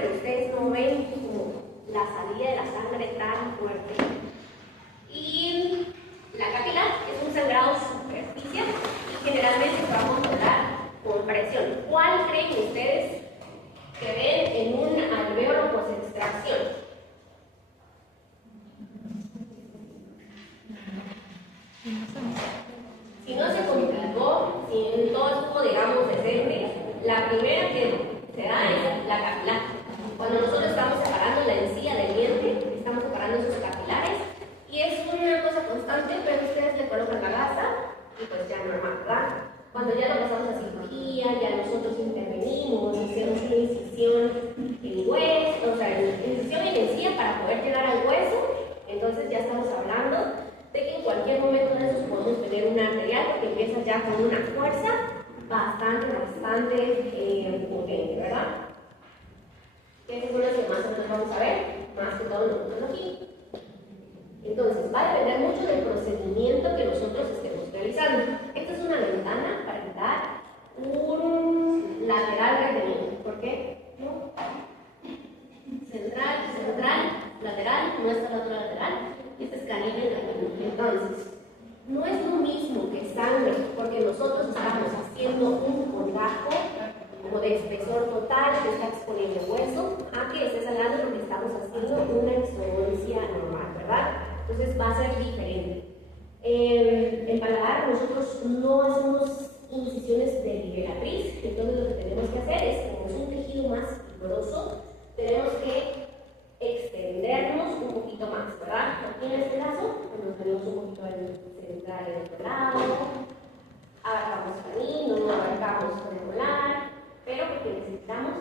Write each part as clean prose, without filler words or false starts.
pero ustedes no ven como la salida de la sangre tan fuerte. Y la capilar es un sangrado superficial y generalmente se va a controlar con presión. ¿Cuál creen ustedes que ven en un alveolo post-extracción? Si no se complicó, si todo estuvo, digamos, decente, la primera que se da es la capilar. Cuando nosotros estamos separando la encía del diente, estamos separando sus capilares y es una cosa constante, pero ustedes le colocan la gasa y pues ya normal, ¿verdad? Cuando ya lo pasamos a cirugía, ya nosotros intervenimos, hacemos una incisión en hueso, o sea, incisión en encía para poder llegar al hueso, entonces ya estamos hablando de que en cualquier momento de esos podemos tener una arterial porque empieza ya con una fuerza bastante potente, ¿verdad? Esas son las que más o menos vamos a ver, más que todo nosotros aquí. Entonces, va a depender mucho del procedimiento que nosotros estemos realizando. Esta es una ventana para quitar un lateral retenido. ¿Por qué? ¿No? Central, lateral, no está la otra lateral. Y este es canino y canino. Entonces, no es lo mismo que sangre, porque nosotros estamos haciendo un contacto como de espesor total que está exponiendo el hueso, a que esté sangrando porque estamos haciendo una exodoncia normal, ¿verdad? Entonces va a ser diferente. En paladar nosotros no hacemos incisiones de liberatriz, entonces lo que tenemos que hacer es, como es un tejido más fibroso, tenemos que extendernos un poquito más, ¿verdad? Aquí en este caso, nos venimos un poquito al central del otro lado, abarcamos canino, abarcamos premolar, pero porque necesitamos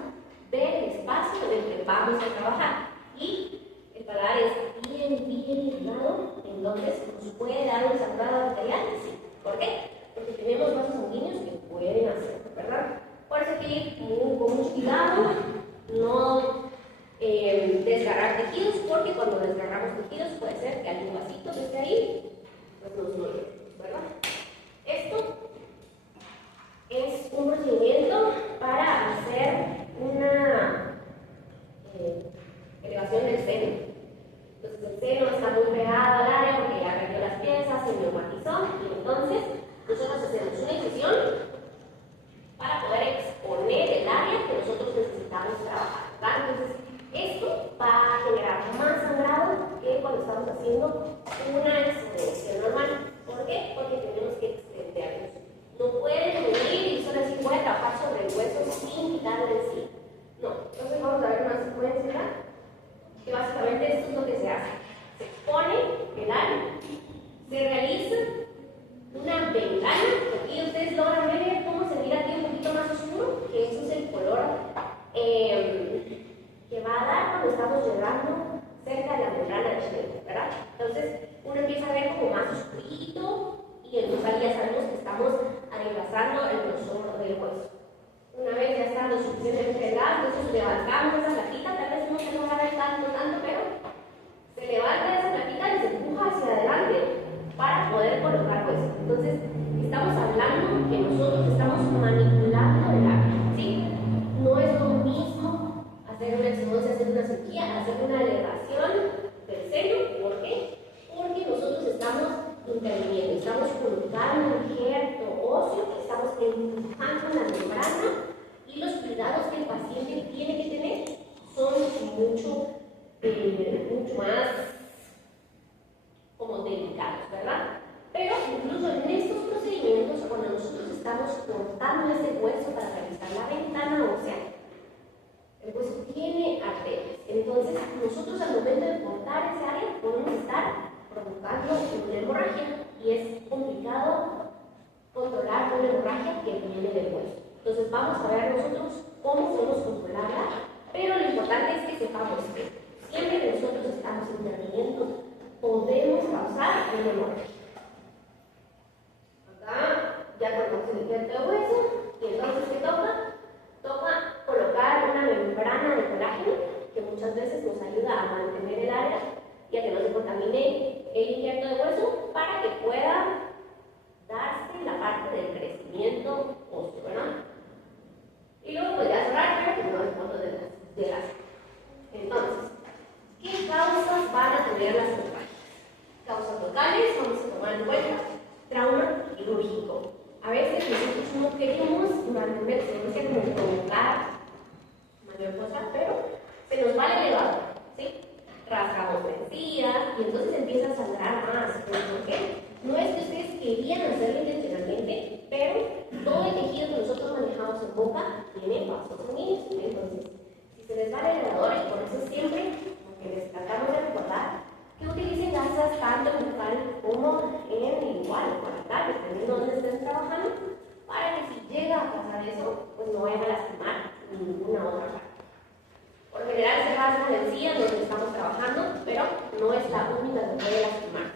ver el espacio en el que vamos a trabajar. Y el paladar es bien irritado, entonces nos puede dar un sangrado arterial, sí. ¿Por qué? Porque tenemos vasos sanguíneos que pueden hacerlo, ¿verdad? Por eso aquí, con mucho cuidado, no desgarrar tejidos, porque cuando desgarramos tejidos puede ser que algún vasito que esté ahí, pues nos duele, ¿verdad? Esto es un procedimiento para hacer una elevación del seno. Entonces el seno está muy pegado al área porque ya perdió las piezas, se neumatizó, y entonces nosotros hacemos una incisión para poder exponer el área que nosotros necesitamos trabajar, ¿verdad? Entonces esto va a generar más sangrado que cuando estamos haciendo una exponencia normal. ¿Por qué? Porque tenemos que extendernos. No pueden venir y solo así voy a trabajar sobre el hueso sin quitarle encima. No. Entonces vamos a ver una secuencia que básicamente esto es lo que se hace. Se expone el área, se realiza una ventana. Aquí ustedes logran ver cómo se mira aquí un poquito más oscuro, que eso es el color que va a dar cuando estamos llegando cerca de la membrana de Schneider, ¿verdad? Entonces uno empieza a ver como más oscurito y entonces ahí ya sabemos que estamos adelgazando el grosor del hueso. Una vez ya está lo suficientemente delgado, entonces levantamos esa plaquita, tal vez no se lo va a ver tanto, pero se levanta esa plaquita y se empuja hacia adelante para poder colocar hueso. Entonces estamos hablando que nosotros estamos manipulando el área, ¿sí? No es lo mismo hacer una exodoncia, hacer una cirugía, hacer una elevación del seno. ¿Por qué? Porque nosotros estamos interviniendo, estamos colocando un injerto óseo, estamos empujando la membrana y los cuidados que el paciente tiene que tener son mucho más como delicados, ¿verdad? Pero incluso en estos procedimientos, cuando nosotros estamos cortando ese hueso para realizar la ventana ósea, el hueso tiene arterias. Entonces, nosotros al momento de cortar ese área podemos estar provocando una hemorragia y es complicado controlar una hemorragia que viene del hueso. Entonces, vamos a ver nosotros cómo podemos controlarla, pero lo importante es que sepamos que siempre que nosotros estamos interviniendo, podemos causar una hemorragia. Acá ya cortamos el injerto de hueso y entonces, ¿qué toca? Toca colocar una membrana de colágeno que muchas veces nos ayuda a mantener el área y a que no se contamine el injerto de hueso para que pueda darse la parte del crecimiento óseo, ¿verdad? Y luego pues ya cerrar, pero no el fondo de las durante una experiencia como provocar mayor cosa, pero se nos va el elevador, ¿sí? Rasgamos la encía y entonces empieza a sangrar más. ¿Por qué? No es que ustedes querían hacerlo intencionalmente, pero todo el tejido que nosotros manejamos en boca tiene vasos sanguíneos. Entonces, si se les va el elevador, y por eso siempre, aunque les tratamos de recordar, que utilicen gasas tanto en bucal como en igual, para dependiendo de dónde estén trabajando, para que si llega a pasar eso, pues no vayan a lastimar ninguna otra parte. Por lo general se rasga la encía donde estamos trabajando, pero no es la única que puede lastimar.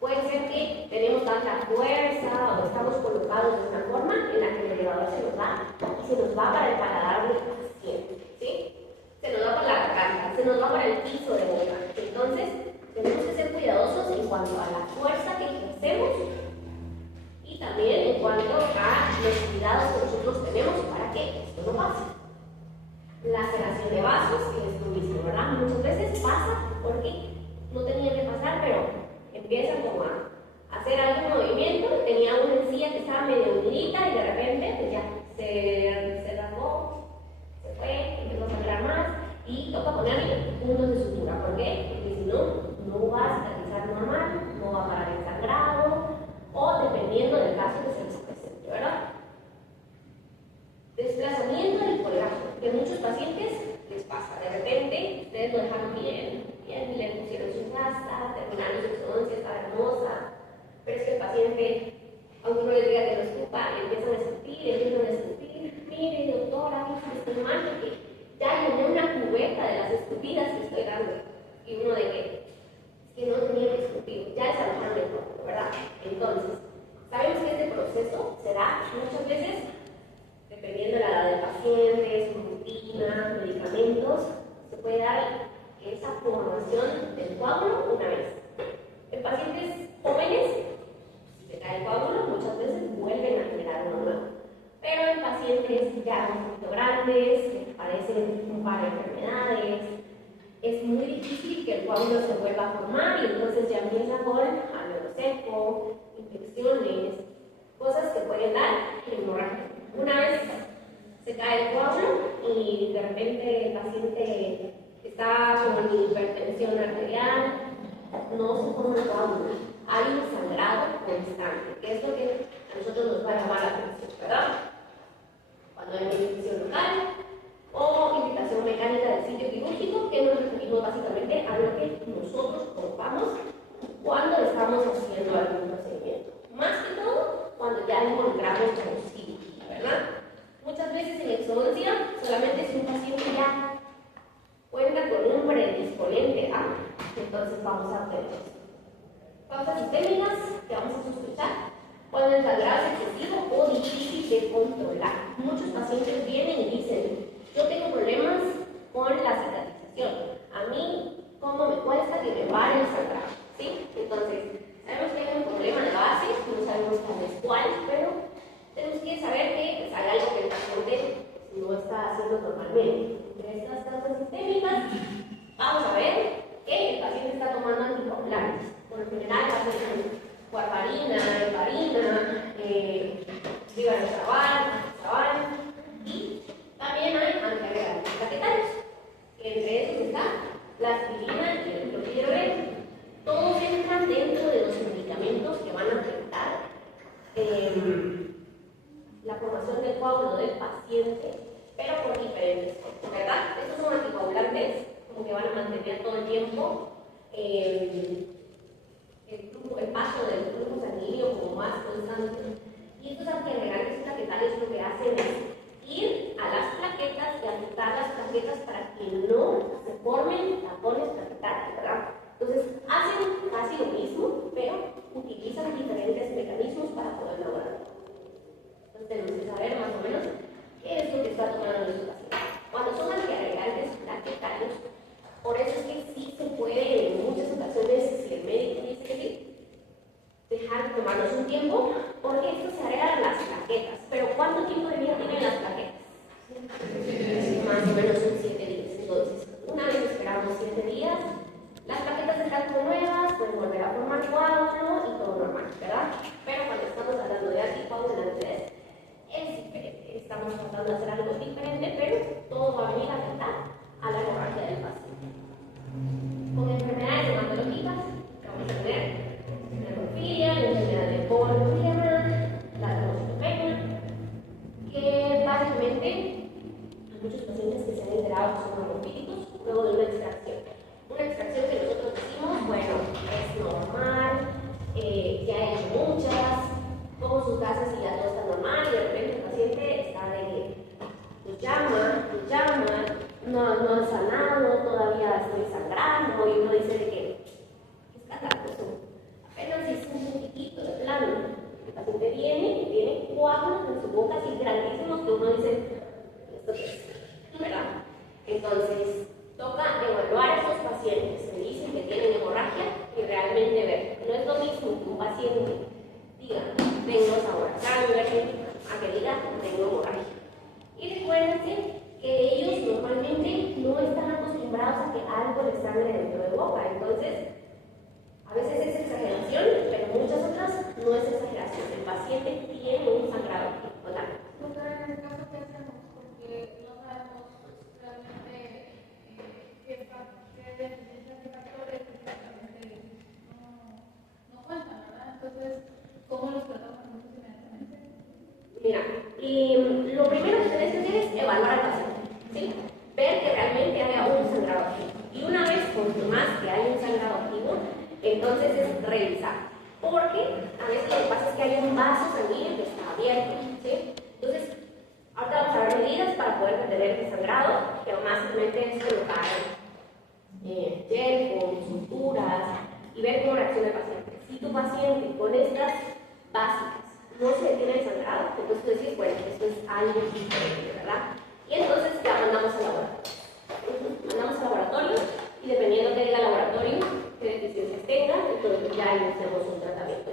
Puede ser que tenemos tanta fuerza o estamos colocados de una forma en la que el elevador se nos va y se nos va para el paladar del paciente, ¿sí? Se nos va por la garganta, se nos va por el piso de boca. Entonces, tenemos que ser cuidadosos en cuanto a la fuerza que ejercemos y también en cuanto a los cuidados que nosotros tenemos para que esto no pase. Laceración de vasos, que es lo mismo, ¿verdad? Muchas veces pasa porque no tenía que pasar, pero empieza como a hacer algún movimiento. Tenía una encía que estaba medio unidita y de repente pues ya se rasgó, se fue, empezó a sangrar más y toca ponerle puntos de sutura. ¿Por qué? Porque si no, no va a cicatrizar normal, no va a parar el sangrado o dependiendo del caso que se les presente, ¿verdad? Desplazamiento del colágeno, que a muchos pacientes les pasa. De repente, ustedes lo dejaron bien, le pusieron su gasa, terminaron su exodoncia, está hermosa, pero es que el paciente, aunque uno les diga que lo escupa, empiezan a escupir, mire doctora, estoy mal, porque ya llené una cubeta de las escupidas que estoy dando. Y uno de que no tenía que escupir, ya desalojaron el cuerpo, ¿verdad? Entonces, sabemos que este proceso será muchas veces dependiendo de la edad del paciente, su rutina, medicamentos, se puede dar esa formación del coágulo una vez. En pacientes jóvenes, si se cae el coágulo, muchas veces vuelven a generar uno nuevo. Pero en pacientes ya un poquito grandes, que padecen un par de enfermedades, es muy difícil que el coágulo se vuelva a formar y entonces ya empieza con algo seco, infecciones, cosas que pueden dar hemorragia. Una vez se cae el coágulo y de repente el paciente está con hipertensión arterial, no se forma el coágulo, hay un sangrado constante, que es lo que a nosotros nos va a llamar la atención, ¿verdad? Cuando hay una infección local o irritación mecánica del sitio quirúrgico, que nos referimos básicamente a lo que nosotros ocupamos cuando estamos haciendo algún procedimiento. Más que todo, cuando ya involucramos con cirugía, ¿verdad? Muchas veces en exodoncia, solamente si un paciente ya cuenta con un predisponente A, entonces vamos a hacer causas sistémicas que vamos a sospechar cuando el sangrado es excesivo o difícil de controlar. Muchos pacientes vienen y dicen, yo tengo problemas con la cicatrización. A mí, ¿cómo me cuesta que me pare el sangrado? ¿Sí? Entonces, sabemos que hay un problema de base, no sabemos tal vez cuál, pero tenemos que saber que pues, hay algo que el paciente no está haciendo normalmente. Entre estas causas sistémicas, vamos a ver que el paciente está tomando anticoagulantes. Por lo general, va a ser warfarina, heparina, rivaroxaban, y también hay antiagregantes plaquetarios. Entre esos está la aspirina y el clopidogrel. Todos entran dentro de los medicamentos que van a afectar la formación del coágulo del paciente, pero por diferentes cosas, ¿verdad? Estos son anticoagulantes, como que van a mantener todo el tiempo el paso del flujo sanguíneo como más constante. Y estos antiagregantes plaquetarios lo que hacen es ir a las plaquetas y afectar las plaquetas para que no se formen tapones plaquetarios, ¿verdad? Entonces, hacen casi lo mismo, pero utilizan diferentes mecanismos para poder lograrlo. Entonces, tenemos que saber más o menos qué es lo que está tomando nuestro paciente. Cuando son antiagregantes plaquetarios, por eso es que sí se puede, en muchas ocasiones, si el médico dice que sí, dejar de tomarnos un tiempo, porque esto se agrega a las bajos hemocríticos luego de una extracción. Una extracción que nosotros decimos, bueno, es normal, ya ha hecho muchas, como sus gases y ya todo está normal, y de repente el paciente está de que nos llama, no ha sanado, todavía estoy sangrando, y uno dice de que escandaloso, apenas es un poquitito de plano. El paciente viene y tiene coágulos en su boca así grandísimos que uno dice, ¿esto qué es? ¿Verdad? Entonces, toca evaluar a esos pacientes que dicen que tienen hemorragia y realmente ver. No es lo mismo que un paciente diga, tengo sabor a sangre, a que diga, tengo hemorragia. Y recuérdense que ellos normalmente no están acostumbrados a que algo les sangre dentro de boca. Entonces, a veces es exageración, pero muchas otras no es exageración. El paciente tiene un sangrado. ¿Hola? Doctora, en el caso que hacemos, porque no sabemos realmente qué deficiencias de factores exactamente no cuentan, ¿verdad? Entonces, ¿cómo los tratamos nosotros inmediatamente? Mira, y lo primero que tenés que hacer es evaluar al paciente, ¿sí? Ver que realmente haya un sangrado activo. Y una vez confirmás que hay un sangrado activo, entonces es revisar. Porque a veces lo que pasa es que hay un vaso sanguíneo que está abierto, ¿sí? Entonces, ahorita vamos a ver medidas para poder detener el sangrado, pero básicamente es colocar gel con suturas y ver cómo reacciona el paciente. Si tu paciente con estas básicas no se detiene el sangrado, entonces tú decís, bueno, esto es algo diferente, ¿verdad? Y entonces ya mandamos al laboratorio. Mandamos al laboratorio y dependiendo de el laboratorio, qué deficiencias tenga, entonces ya iniciamos un tratamiento.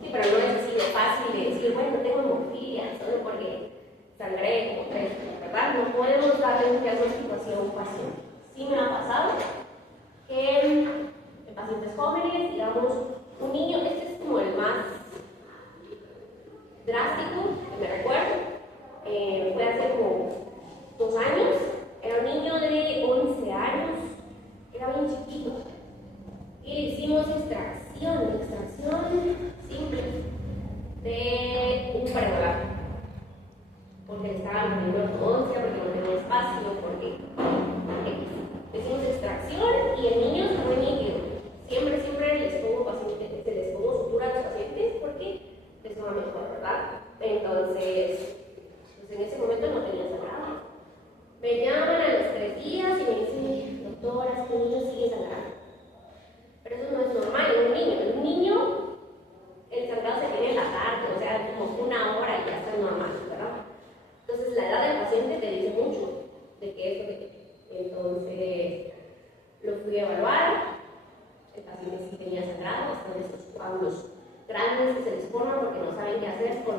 Sí, pero no es así de fácil de decir, bueno, tengo hemofilia, solo porque sangré como tres, ¿verdad? No podemos darle un diagnóstico así a un paciente. Sí me ha pasado que en pacientes jóvenes, digamos, un niño, este es como el más drástico que me recuerdo, fue hace como 2 años, era un niño de 11 años, era bien chiquito, y le hicimos extracción simple de un premolar, porque le estaban poniendo ortodoncia, porque no tenía espacio, porque le hicimos extracción y el niño está muy nítido. Siempre les pongo pacientes, se les pongo sutura a los pacientes porque les va mejor, ¿verdad? Entonces, pues en ese momento no tenía sangrado. Me llaman a los 3 días y me dicen, doctora, este niño sigue sangrando. Pero eso no es normal en un niño. En un niño, el sangrado se tiene en la tarde, o sea, como 1 hora y ya está normal, ¿verdad? Entonces, la edad del paciente te dice mucho de qué es lo que tiene. Entonces, lo fui a evaluar. El paciente sí tenía sangrado, están estos coágulos grandes que se les forman porque no saben qué hacer con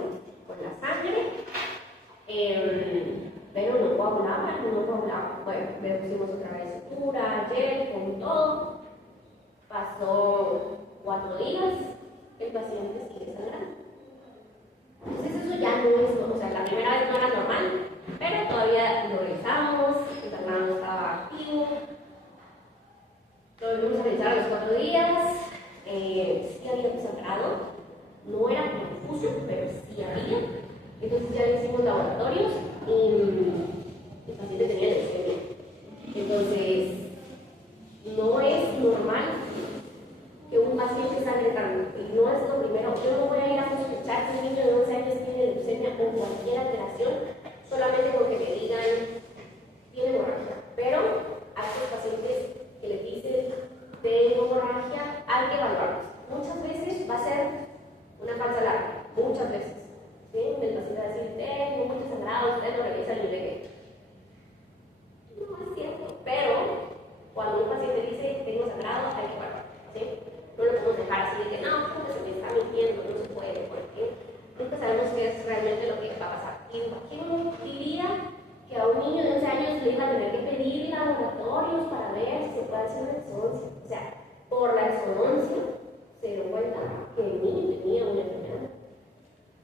la sangre. Pero no coagulaba. Bueno, le pusimos otra vez sutura, gel, con todo. Pasó 4 días, el paciente sigue sangrando. Entonces eso ya no es, o sea, la primera vez no era normal, pero todavía lo revisamos, el sangrado estaba activo. Lo volvimos a revisar a los 4 días, sí había sangrado, no era confuso, pero sí había. Entonces ya le hicimos laboratorios y el paciente tenía leucemia. Entonces, no es normal que un paciente sangre tan, y no es lo primero. Yo no voy a ir a sospechar que un niño de 11 años tiene leucemia o cualquier alteración solamente porque me digan tiene hemorragia. Pero a estos pacientes que les dicen tengo hemorragia, hay que evaluarlos. Muchas veces va a ser una falsa alarma, muchas veces. ¿Sí? El paciente va a decir, tengo mucho sangrado, usted lo revisa y le no es cierto, pero cuando un paciente dice tengo sangrado, hay que evaluarlo. ¿Sí? No lo podemos dejar así de que no, porque se me está mintiendo, no se puede, porque nunca sabemos qué es realmente lo que va a pasar. ¿Quién diría que a un niño de 11 años le iba a tener que pedir laboratorios para ver si se puede hacer una resonancia? O sea, por la resonancia se dio cuenta que el niño tenía una enfermedad.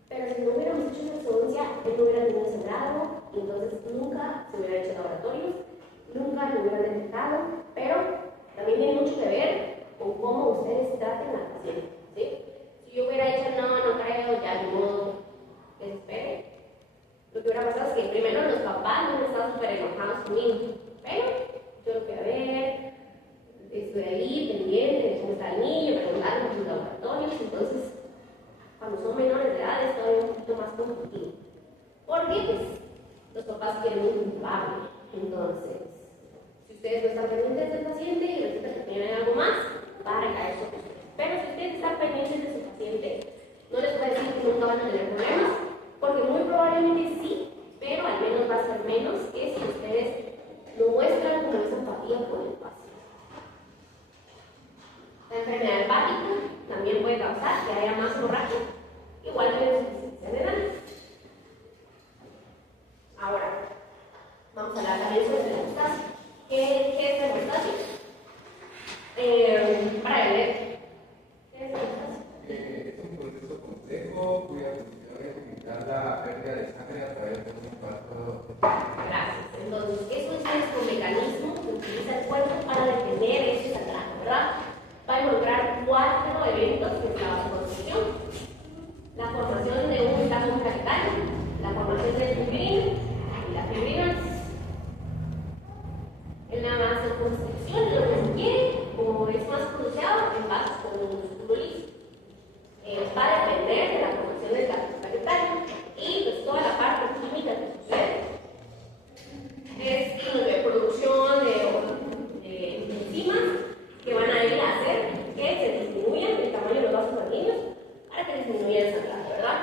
Pero si no hubiéramos hecho una resonancia, él no hubiera tenido sangrado, y entonces nunca se hubiera hecho laboratorios, nunca lo hubieran detectado, pero también tiene mucho que ver con cómo ustedes traten al paciente, ¿sí? Si yo hubiera dicho, no creo, ya ni modo, que espere, lo que hubiera pasado es que primero los papás no estaban súper enojados conmigo, pero yo lo fui a ver, estuve ahí pendiente de cómo está el niño, preguntarle por sus laboratorios, entonces cuando son menores de edad es todavía un poquito más complicado. Porque pues los papás quieren un culpable. Entonces, si ustedes no están pendientes del paciente y resulta que tienen algo más, va a recaer sobre ustedes. Pero si ustedes están pendientes de su paciente, no les voy a decir que nunca van a tener problemas, porque muy probablemente sí, pero al menos va a ser menos que si ustedes no muestran como esa empatía por el paciente. La enfermedad hepática también puede causar que haya más hemorragia, igual que la insuficiencia renal. Ahora, vamos a hablar también sobre la hemostasia. ¿Qué es la hemostasia? Para ver, ¿qué es la hemostasia? Es un proceso complejo cuya función es evitar la pérdida de sangre a través de un infarto. Gracias. Entonces, es un nuestro mecanismo que utiliza el cuerpo para detener ese sangrado, ¿verdad? Va a involucrar 4 eventos que es la vasoconstricción, la formación de un metástasis plaquetario, la formación de fibrina y la fibrinosis. En la vasoconstricción lo que se quiere, como es más pronunciado, en vasos con un músculo liso. Va a depender de la formación del metástasis plaquetario y pues toda la parte química que sucede es de producción de enzimas que van a ir a hacer que se disminuya el tamaño de los vasos sanguíneos para que disminuya el sangrado, ¿verdad?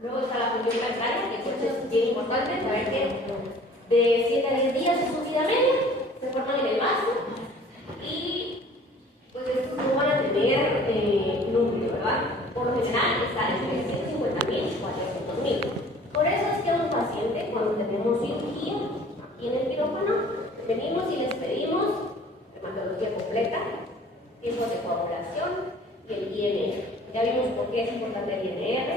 Luego está la función planetaria, que es bien importante saber que de 7 a 10 días es su vida media, se forman en el vaso y pues estos no van a tener núcleo, ¿verdad? Por lo general está entre 150.000 y 400.000. Por eso es que a un paciente, cuando tenemos cirugía aquí en el quirófano, venimos y les pedimos hematología completa, tiempos de coagulación y el INR. Ya vimos por qué es importante el INR,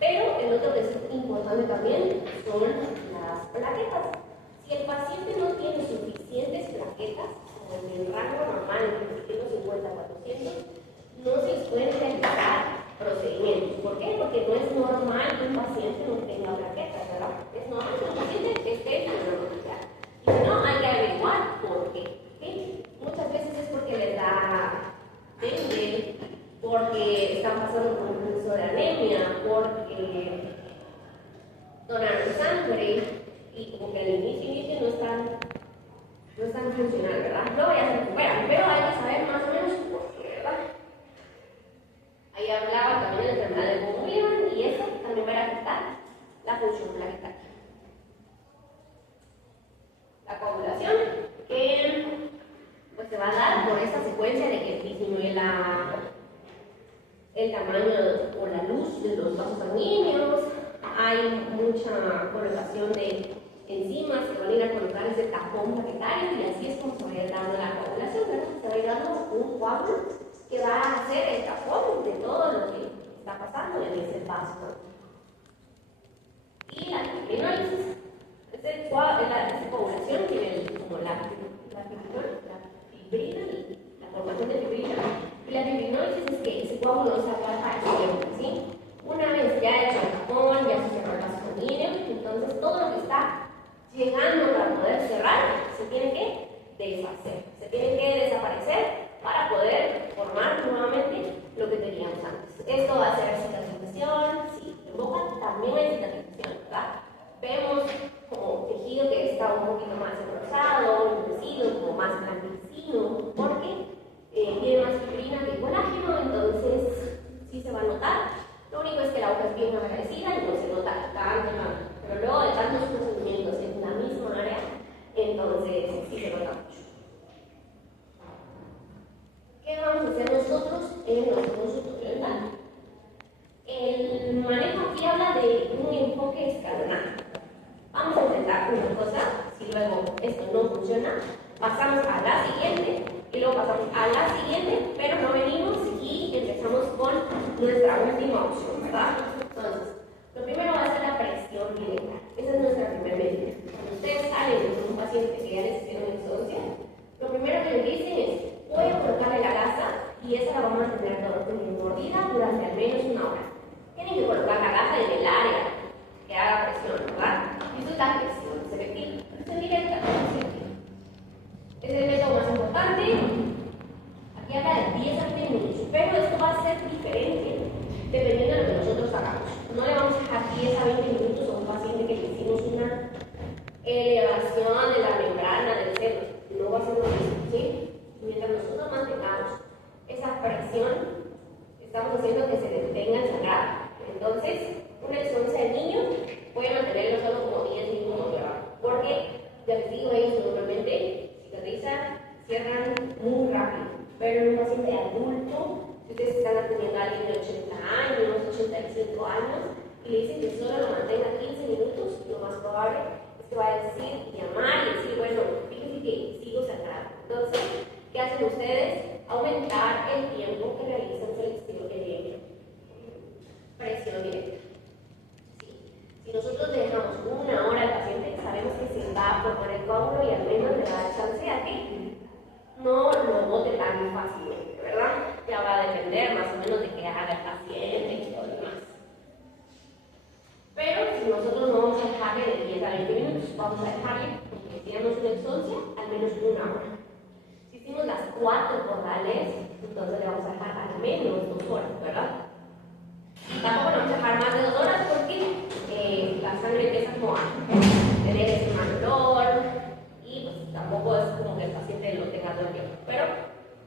pero el otro que es importante también son las plaquetas. Si el paciente no tiene suficientes plaquetas, como en el rango normal, entre 350 a 400, no se les pueden realizar procedimientos. ¿Por qué? Porque no es normal que un paciente no tenga plaquetas, ¿verdad? Es normal que un paciente esté en la normalidad. Y si no, hay que averiguar por qué. ¿Sí? Muchas veces es porque les da dengue, porque están pasando por un proceso de anemia, porque donaron sangre y como que al inicio no están funcionando, ¿verdad? Luego ya se recuperan, pero hay que saber más o menos por qué, ¿verdad? Ahí hablaba también de la enfermedad de von Willebrand y eso también va a afectar la función plaquetaria. La coagulación, que pues se va a dar por esta secuencia de que disminuye el tamaño o la luz de los vasos sanguíneos, hay mucha correlación de enzimas que van a ir a colocar ese tapón plaquetario y así es como se va a ir dando la coagulación, ¿verdad? Se va a ir dando un coágulo que va a hacer el tapón de todo lo que está pasando en ese vaso. Y la fibrinólisis, esa coagulación tiene como la fibrina y la formación de fibrina. Y la fibrinólisis es que ese coágulo no se acaba para siempre, ¿sí? Una vez ya hecho el tapón, ya se cerró el vaso sanguíneo, entonces todo lo que está llegando para poder cerrar se tiene que deshacer, se tiene que desaparecer para poder formar nuevamente lo que teníamos antes. Esto va a ser cicatrización, sí, en boca también hay cicatrización, ¿verdad? Vemos como tejido que está un poquito más engrosado, endurecido, como más blanquecino, porque tiene más fibrina que colágeno, entonces sí se va a notar. Lo único es que la boca es bien agradecida y no se nota tanto, pero luego de tantos procedimientos en la misma área, entonces sí se nota mucho. ¿Qué vamos a hacer nosotros en nuestro consultorio dental? El manejo aquí habla de un enfoque escalonado. Vamos a intentar una cosa, si luego esto no funciona, pasamos a la siguiente y luego pasamos a la siguiente, pero no venimos y empezamos con nuestra última opción, ¿verdad? Entonces, lo primero va a ser la presión directa. Esa es nuestra primera medida. Cuando ustedes salen con un paciente que ya les hicieron exodoncia, lo primero que les dicen es, voy a colocarle la gasa y esa la vamos a tener mordida durante al menos una hora. Tienen que colocar la gasa 10 a 20 minutos a un paciente que le hicimos una elevación de la membrana del seno. No va a ser lo mismo, ¿sí? Mientras nosotros mantengamos esa presión, estamos haciendo que se detenga el sangrado. Entonces, una exoncia del niño, voy a mantenerlo solo como 10 minutos, ¿verdad? Porque, ya les digo, ellos normalmente cicatrizan, cierran muy rápido. Pero en un paciente adulto, si ustedes están atendiendo a alguien de 80 años, 85 años, y le dicen que solo lo mantenga 15 minutos, lo más probable es que va a decir, llamar y decir, bueno, fíjense que sigo sangrando. Entonces, ¿qué hacen ustedes? Aumentar el tiempo que realizan selección de presión directa. Sí. Si nosotros dejamos una hora al paciente, sabemos que se va a formar el coágulo y al menos le va a dar chance a que no lo bote tan fácilmente, ¿verdad? Ya va a depender más o menos de qué haga el paciente y todo lo demás. Pero si nosotros no vamos a dejarle de 10 a 20 minutos, vamos a dejarle, porque si hacemos una exoncia, al menos una hora. Si hicimos las 4 cordales, entonces le vamos a dejar al menos 2 horas, ¿verdad? Tampoco le vamos a dejar más de 2 horas porque la sangre empieza como a tener ese mal olor y pues tampoco es como que el paciente lo tenga todo el tiempo. Pero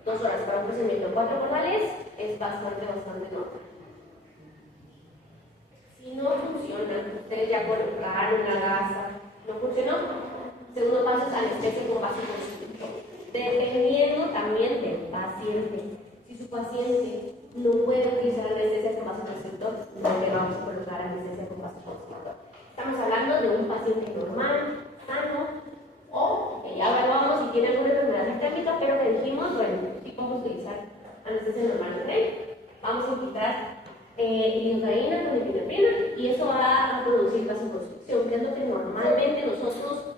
2 horas para un procedimiento de 4 cordales es bastante normal. Si no funciona, ustedes ya colocaron la gasa, no funcionó, segundo paso es anestesia con vasoconstrictor. Dependiendo también del paciente. Si su paciente no puede utilizar anestesia con vasoconstrictor, no le vamos a colocar anestesia con vasoconstrictor. Estamos hablando de un paciente normal, sano, o que ya evaluamos si tiene alguna enfermedad sistémica, pero que dijimos, bueno, sí podemos utilizar anestesia normal, ¿ok? Vamos a quitar lidocaína con epinefrina y eso va a producir vasoconstricción, que es lo que normalmente nosotros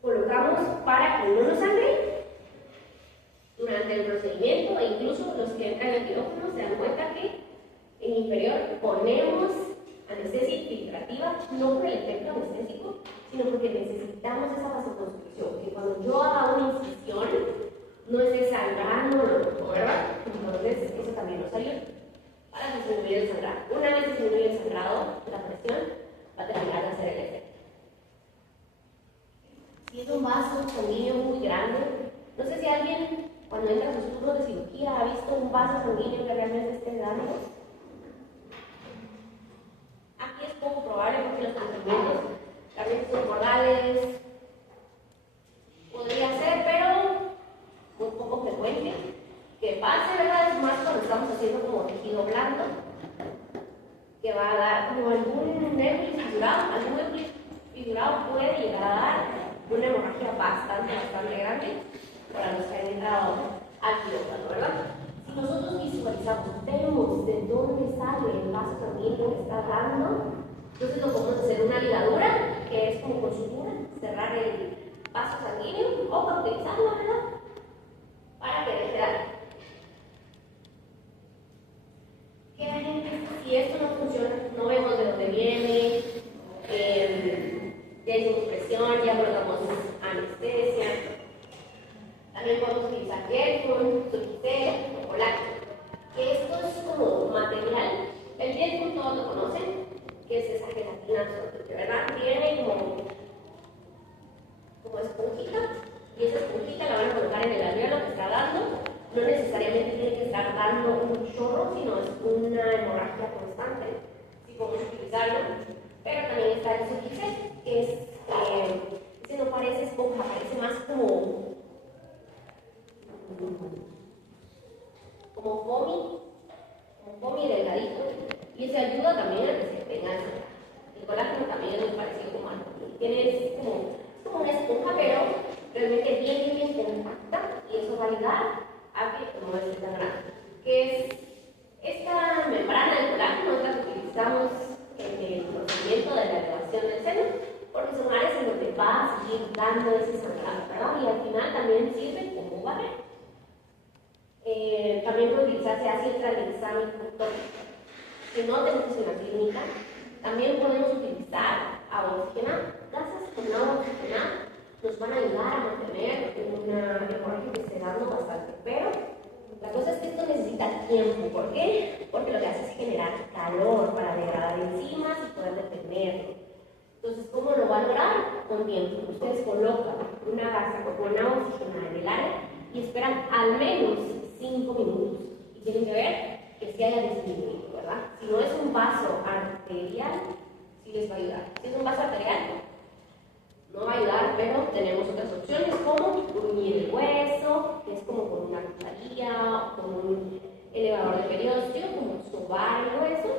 colocamos para que no nos sangre durante el procedimiento, e incluso los que entran al quirófano se dan cuenta que en inferior ponemos anestesia infiltrativa, no por el efecto anestésico, sino porque necesitamos esa vasoconstricción, que cuando yo haga una incisión no esté sangrando, ¿verdad? Entonces eso también nos ayuda para disminuir el sangrado. Una vez disminuye el sangrado, la presión va a terminar de hacer el efecto. Si es un vaso sanguíneo muy grande, no sé si alguien cuando entra a sus turnos de cirugía ha visto un vaso sanguíneo que realmente esté grande. Aquí es poco probable porque los procedimientos realmente son cordales, podría ser, pero muy poco frecuente. Que pase, ¿verdad? Es más cuando estamos haciendo como tejido blando, que va a dar como algún émbolo fisurado puede llegar a dar una hemorragia bastante grande para los que han entrado al quirófano, ¿verdad? Si nosotros visualizamos, vemos de dónde sale el vaso sanguíneo que está dando, entonces lo podemos hacer una ligadura, que es como con sutura, cerrar el vaso sanguíneo o cauterizarlo, ¿verdad? Para que deje de dar. Si esto no funciona, no vemos de dónde viene, ya hicimos presión, ya colocamos anestesia. También podemos utilizar Gelfun, Suquicel o Colágeno. Que esto es como material. El Gelfun todos lo conocen, que es esa gelatina absorbente, ¿verdad? Tiene como esponjita, y esa esponjita la van a colocar en el alveolo que está dando. No necesariamente tiene que estar dando un chorro, sino es una hemorragia constante, si podemos utilizarlo. Pero también está el Suquicel, que es, ese no parece esponja, parece más como foamy delgadito, y ese ayuda también a que se tenga el sangrado. El colágeno también es muy parecido como al tiene como una esponja, pero realmente bien compacta, y eso va a ayudar a que no esté tan grande. Que es esta membrana del colágeno, es la que utilizamos en el procedimiento de la elevación del seno, porque son áreas en donde va a seguir dando ese sangrado, ¿verdad? Y al final también sirve como barrera. También puede utilizarse ácido tranexámico. Si no tenemos una clínica, también podemos utilizar agua oxigenada. Gasas con agua oxigenada nos van a ayudar a mantener una hemorragia que esté dando bastante, pero la cosa es que esto necesita tiempo. ¿Por qué? Porque lo que hace es generar calor para degradar enzimas y poder va a lograr con tiempo. Ustedes colocan una gasa con una oxigenada en el área y esperan al menos 5 minutos. Y tienen que ver que sí haya disminuido, ¿verdad? Si no es un vaso arterial, sí les va a ayudar. Si es un vaso arterial, no va a ayudar, pero tenemos otras opciones como bruñir el hueso, que es como con una cucharilla, con un elevador de periósteo, como sobar el hueso,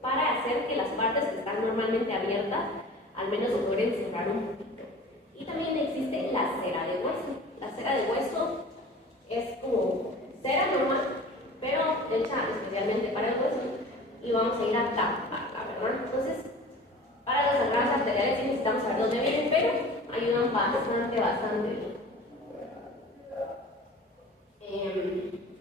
para hacer que las partes que están normalmente abiertas al menos se logren cerrar un poquito. Y también existe la cera de hueso. La cera de hueso es como cera normal, pero hecha especialmente para el hueso, y vamos a ir a taparla, ¿verdad? Entonces, para las sangrados arteriales sí necesitamos saber dónde vienen, pero ayudan bastante bien.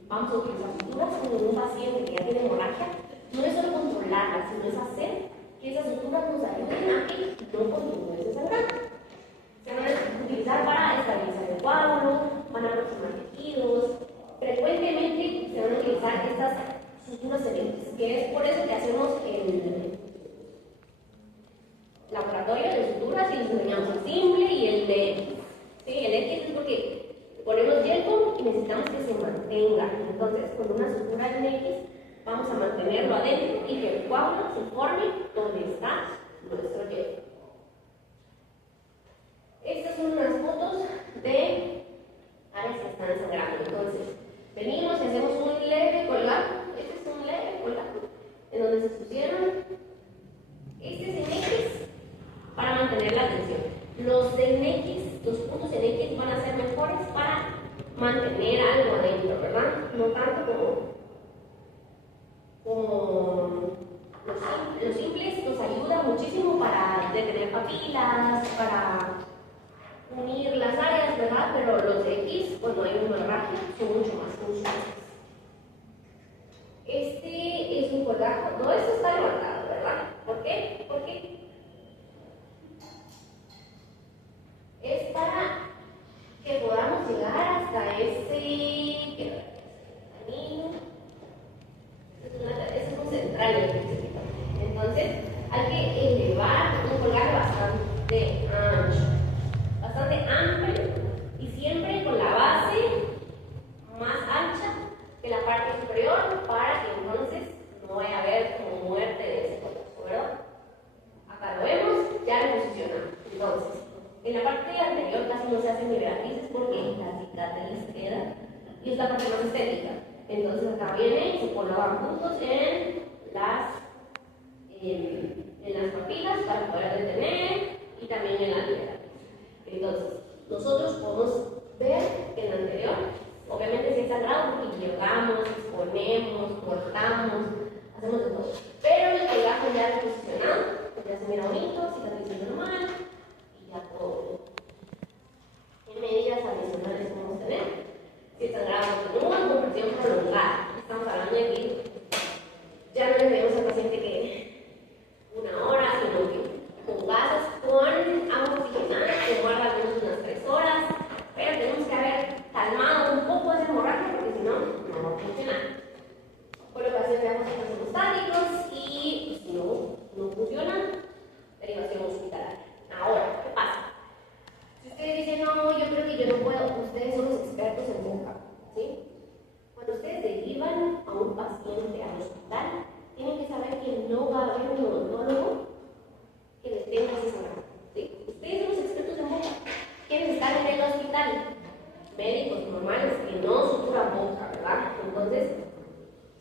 Vamos a utilizar suturas con un paciente que ya tiene hemorragia. No es solo controlarla, sino es hacer que esas suturas nos ayuden a que no continúe ese sangrado. Se van a utilizar para estabilizar el coágulo, van a aproximar tejidos. Frecuentemente se van a utilizar estas suturas cerebrales, que es por eso que hacemos el laboratorio de suturas y les enseñamos el simple y el de X. ¿Sí? El X es porque ponemos hielo y necesitamos que se mantenga. Entonces, con una sutura en X, vamos a mantenerlo adentro y que el coágulo se forme donde está nuestro hielo. Estas son unas fotos de áreas que están sangrando. Entonces, venimos y hacemos un leve colgado. Este es un leve colgado en donde se pusieron. Este es en X para mantener la tensión. Los de X, los puntos en X van a ser mejores para mantener algo adentro, ¿verdad? No tanto como los simples nos ayuda muchísimo para detener papilas, para unir las áreas, ¿verdad? Pero los de X, cuando hay una hemorragia, son mucho más funcionales. Este es un colgajo, todo esto está levantado, ¿verdad? ¿Por qué? Porque es para que podamos llegar hasta ese camino. Es un central del principio. Entonces, hay que elevar un colgajo bastante ancho, bastante amplio y siempre con la base más ancha que la parte superior para que entonces no vaya a haber como muerte de ese colgajo, ¿verdad? Acá lo vemos, ya lo posicionamos. Entonces, en la parte anterior casi no se hacen migratrices porque la cicatriz queda y es la parte más estética. Entonces acá viene y se colocan puntos en las papilas para poder detener y también en la migratriz. Entonces, nosotros podemos ver que en la anterior, obviamente si es sangrado porque llegamos, exponemos, cortamos, hacemos de todo. Pero el colgajo ya es posicionado, ya se mira bonito, cicatriz normal. Ya todo. ¿Qué medidas adicionales podemos tener? Si el sangrado continúa, compresión prolongada. Estamos hablando de que ya no le pedimos al paciente que 1 hora, sino que con gasas, con agua oxigenada, que guarda al menos unas 3 horas, pero tenemos que haber calmado un poco esa hemorragia porque si no, no va a funcionar. Colocación de agua hemostáticos y si no funciona, derivación hospitalaria. Ahora, ¿qué pasa? Si ustedes dicen, no, yo creo que yo no puedo, ustedes son los expertos en boca, ¿sí? Cuando ustedes derivan a un paciente al hospital, tienen que saber que no va a haber un odontólogo que les tenga ese sangrado, ¿sí? Ustedes son los expertos en boca. ¿Quiénes están en el hospital? Médicos normales que no suturan boca, ¿verdad? Entonces,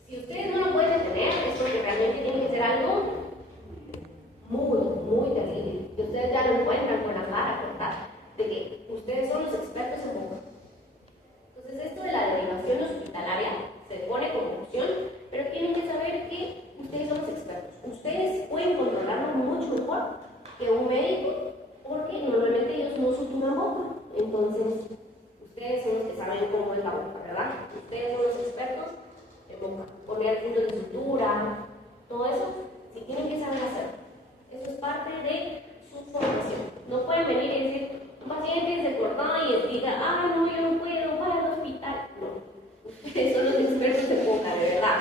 si ustedes no lo pueden detener, es porque realmente tiene que ser algo muy terrible. Y ustedes ya lo encuentran con la cara cortada, de que ustedes son los expertos en boca. Entonces, esto de la derivación hospitalaria se pone como opción, pero tienen que saber que ustedes son los expertos. Ustedes pueden controlarlo mucho mejor que un médico, porque normalmente ellos no suturan boca. Entonces, ustedes son los que saben cómo es la boca, ¿verdad? Ustedes son los expertos en boca. Poner puntos de sutura, todo eso, sí tienen que saber hacerlo. Eso es parte de su formación. No pueden venir y decir, un paciente se cortó y diga, ah, no, yo no puedo, voy al hospital. No, ustedes son los expertos de boca, de verdad.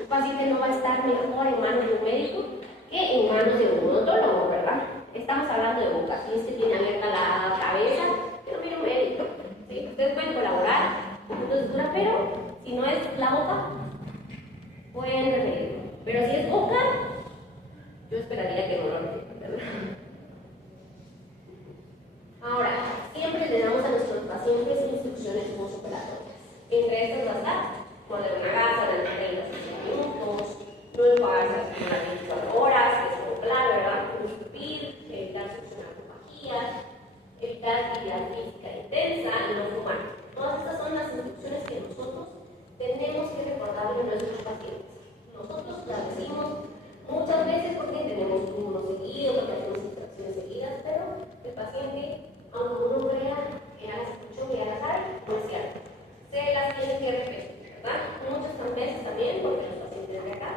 Un paciente no va a estar mejor en manos de un médico que en manos de un odontólogo, ¿verdad? Estamos hablando de boca, si es que tiene abierta la cabeza, pero mira un médico, ¿sí? Ustedes pueden colaborar, un poquito de dura, pero si no es la boca, pueden remedirlo. Pero si es boca, yo esperaría que no lo repita, ¿verdad? Ahora, siempre le damos a nuestros pacientes instrucciones postoperatorias. Entre estas va a estar morder una gasa durante 30 minutos, no enjuagarse las primeras 24 horas, que es como claro, ¿verdad? No escupir, evitar succionar con pajillas, evitar actividad física intensa y no fumar. Todas estas son las instrucciones que nosotros tenemos que recordarle a nuestros pacientes. Nosotros las decimos muchas veces porque tenemos turnos seguidos, porque hacemos instrucciones seguidas, pero el paciente, aunque uno crea que ya las escuchó, que ya las sabe, no es cierto. Se las tiene que repetir, ¿verdad? Muchas veces también, porque los pacientes de acá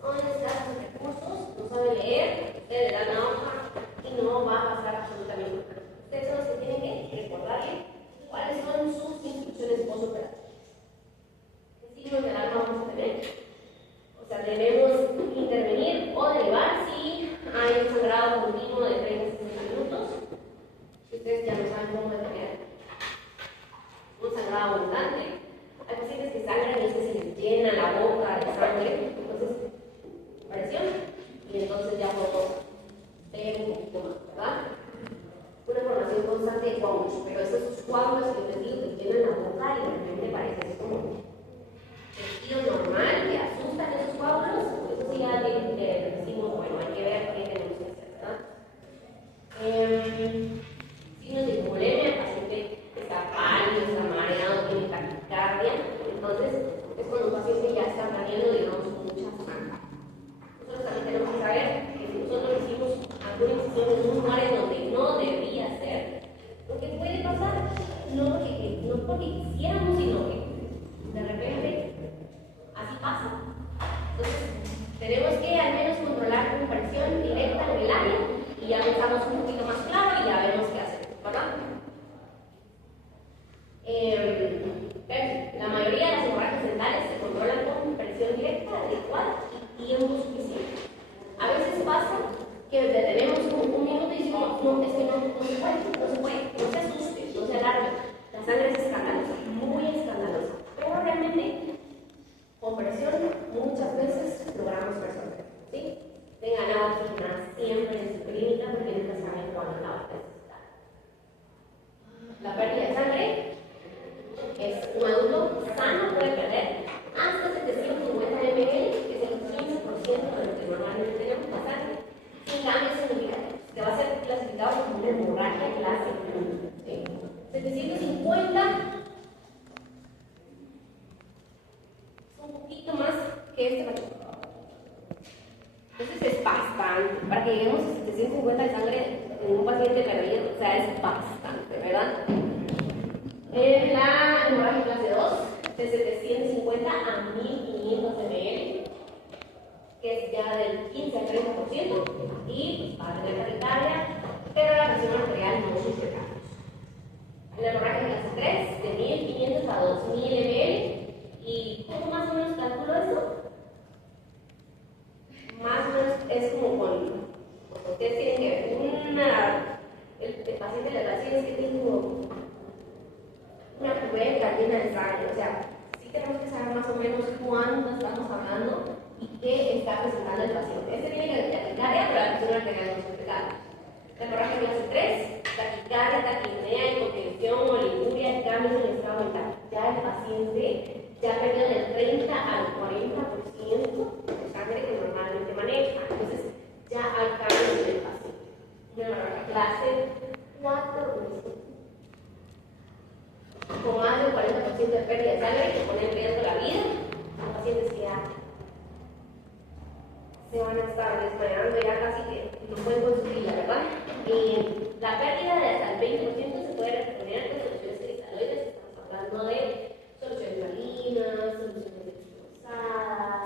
son escasos recursos, no saben leer, ustedes le dan la hoja y no va a pasar absolutamente nada. Ustedes son los que tienen que recordarle cuáles son sus instrucciones postoperatorias. ¿Qué signos de alarma vamos a tener? O sea, debemos intervenir o derivar si hay un sangrado continuo de 30 a 60 minutos. Si ustedes ya no saben cómo detener un sangrado abundante, hay pacientes que sangran y se les llena la boca de sangre, entonces presión y entonces ya podemos ver un poquito más, ¿verdad? Una formación constante de coágulos, pero esos coágulos que les digo que llenan la boca y de repente parece así como tejido normal, que asustan esos coágulos, eso sí ya le decimos, bueno, hay que ver qué tenemos que hacer, ¿verdad? Signos de hipovolemia, el paciente está pálido, está mareado, tiene taquicardia, entonces es cuando un paciente ya está planeando, digamos, mucha sangre. Nosotros también tenemos que saber que si nosotros hicimos alguna incisión en un lugar en donde no debería ser, lo que puede pasar, no porque quisiéramos, sino que de repente así pasa. Entonces, tenemos que al menos controlar con presión directa en el área y ya estamos un poquito más claro y ya vemos qué hacer, ¿verdad? La mayoría de las hemorragias dentales se controlan con presión directa, adecuada y tiempo suficiente. A veces pasa que detenemos un minuto y decimos, no, es que no se puede, no se asuste, no se alarme. La sangre es escandalosa, muy escandalosa, pero realmente con presión muchas veces logramos resolver, ¿sí? Tengan agua oxigenada siempre en su clínica porque nunca saben cuándo la van a necesitar. La pérdida de sangre es un adulto sano puede perder hasta 750 ml, que es el 15% de lo que normalmente tenemos en sangre, sin cambios significativos. Te va a ser clasificado como una hemorragia clase 1. ¿Sí? 750 un poquito más que este macho. Entonces es bastante. Para que lleguemos a 750 de sangre en un paciente perdido, o sea, es bastante, ¿verdad? En la hemorragia clase 2, de 750 a 1500 ml, que es ya del 15 al 30%, y va a tener taquicardia, pero la presión arterial no sufre cambios. En la hemorragia clase 3, de 1500 a 2000 ml, ¿y cómo más o menos calculo eso? Más o menos es como con, ustedes tienen que ver, el paciente le va a decir es que tengo una cubeta llena de sangre, o sea, sí tenemos que saber más o menos cuánto estamos hablando y qué está presentando el paciente. Este tiene que tener taquicardia, pero la presión arterial no es pecado. La hemorragia clase 3, taquicardia, taquipnea, hipotensión, oliguria, cambios en el estado mental. Ya el paciente ya perdió del 30 al 40% de sangre que normalmente maneja. Entonces, ya hay cambios en el paciente. Una hemorragia clase 4, con más del 40% de pérdida de sangre que pone en riesgo la vida, son pacientes que ya se van a estar desmayando, ya casi que no pueden con su vida, ¿verdad? Y la pérdida de hasta el 20% se puede reponer con soluciones cristaloides. Estamos hablando de soluciones marinas, soluciones expulsadas,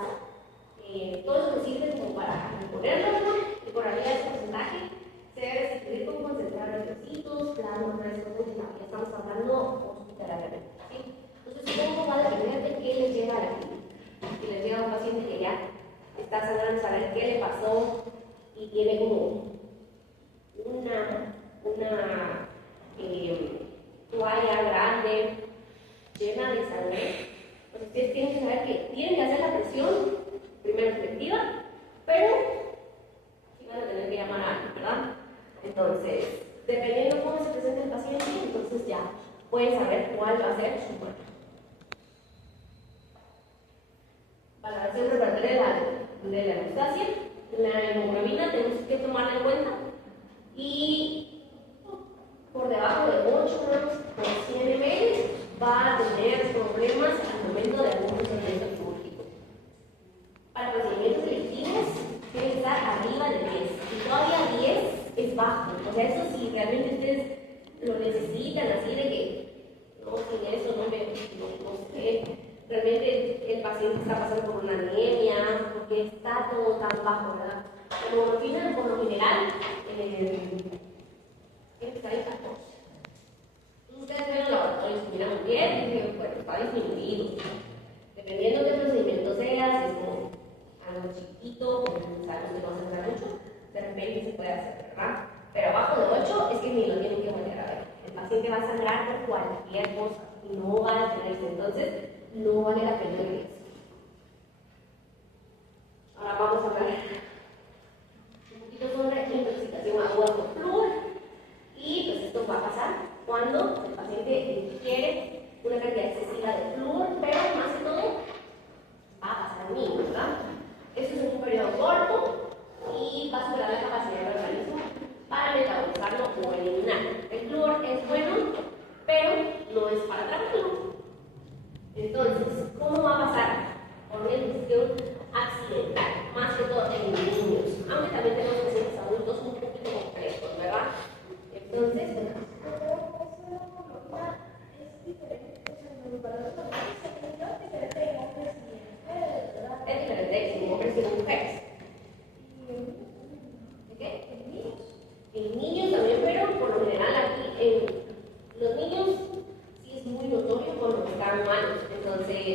todo eso nos sirve como para ponerlo, ¿no? Y por arriba de ese porcentaje se debe sustituir con concentrado de trocitos, plasma, restos de ya estamos hablando hospitalariamente, ¿sí? Entonces, ¿cómo va a depender de qué les llega a la clínica? Si les llega a un paciente que ya está sangrando, saber qué le pasó y tiene como una toalla grande llena de sangre, pues ustedes tienen que saber que tienen que hacer la presión primero efectiva, pero sí van a tener que llamar a alguien, ¿verdad? Entonces, dependiendo cómo se presente el paciente, entonces ya pueden saber cuál va a ser su muerte. Valoración preparatoria de la hemostasia. La hemoglobina tenemos que tomarla en cuenta y por debajo de 8 gramos por 100 ml va a tener problemas al momento de algún procedimiento quirúrgico. Para procedimientos electivos tiene que estar arriba de 10 y todavía 10 es bajo. O sea, eso si realmente ustedes lo necesitan, así de que no, sin eso no sé. Realmente el paciente está pasando por una anemia, porque está todo tan bajo, ¿verdad? La hemoglobina, por lo general, tiene que estar en 14. Ustedes ven el laboratorio, si miran muy bien, que bueno, está disminuido. Dependiendo de qué procedimiento sea, si es como algo chiquito, sabemos que no se hace mucho, de repente se puede hacer, ¿verdad? Pero abajo de 8 es que ni lo tienen que volver a ver. El paciente va a sangrar por cualquier cosa y no va a detenerse. Entonces, no vale la pena el riesgo. Ahora vamos a hablar un poquito sobre intoxicación aguda por flúor. Y pues esto va a pasar cuando el paciente ingiere una cantidad excesiva de flúor, pero más que todo va a pasar en niños, ¿verdad? Esto es en un periodo corto y va a superar la capacidad del organismo para metabolizarlo o eliminar. El flúor es bueno, pero no es para tratarlo. Entonces, ¿cómo va a pasar? Por una digestión accidental, más que todo en niños, aunque también tenemos pacientes adultos un poquito complejos, ¿verdad? Entonces, es diferente en hombres y en mujeres. ¿Okay? En niños también, pero por lo general aquí en los niños sí es muy notorio cuando están malos. Entonces,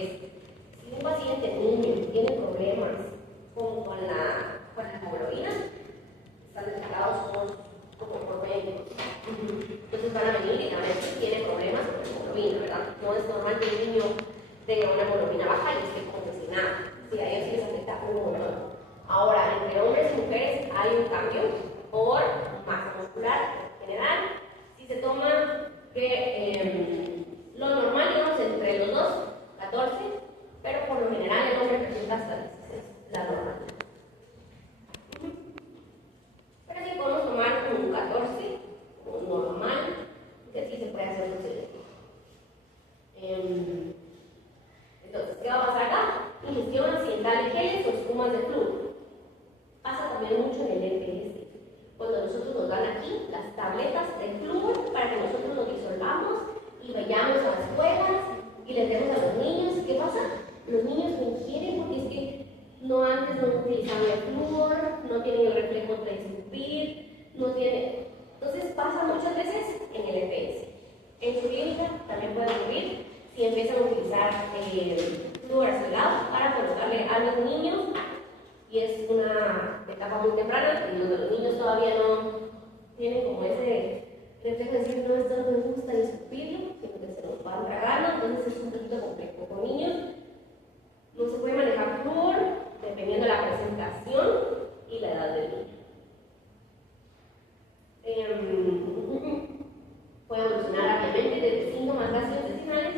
si un paciente niño tiene problemas con la hemoglobina, están detectados por médicos. Entonces van a venir y van a decir que tiene problemas con la hemoglobina, ¿verdad? No es normal que un niño tenga una hemoglobina baja y esté como si nada. Sí, a ellos sí les afecta un montón. Ahora, entre hombres y mujeres hay un cambio por masa muscular en general. Si se toma lo normal, digamos, entre los dos, 14, pero por lo general el hombre presenta hasta 16, la normal. Pero sí podemos tomar como un 14, como normal, que así se puede hacer procedimiento. Entonces, ¿qué va a pasar acá? Ingestión accidental de geles o espumas de flúor. Pasa también mucho en el EPS. Cuando nosotros nos dan aquí las tabletas de flúor para que nosotros lo disolvamos y vayamos a las escuelas y les demos a los niños. ¿Qué pasa? Los niños lo ingieren porque es que antes no utilizaban el flúor, no tienen el reflejo de escupir, no tienen. Entonces pasa muchas veces en el EPS. En su clínica también puede ocurrir si empiezan a utilizar flúor azulado para colocarle a los niños, y es una etapa muy temprana, en donde los niños todavía no tienen como ese reflejo de decir, no, esto no me gusta y escupirlo, sino que se nos va tragando. Entonces es un poquito complejo. Con niños no se puede manejar flúor dependiendo de la presentación y la edad del niño. Puede evolucionar rápidamente desde síntomas gastrointestinales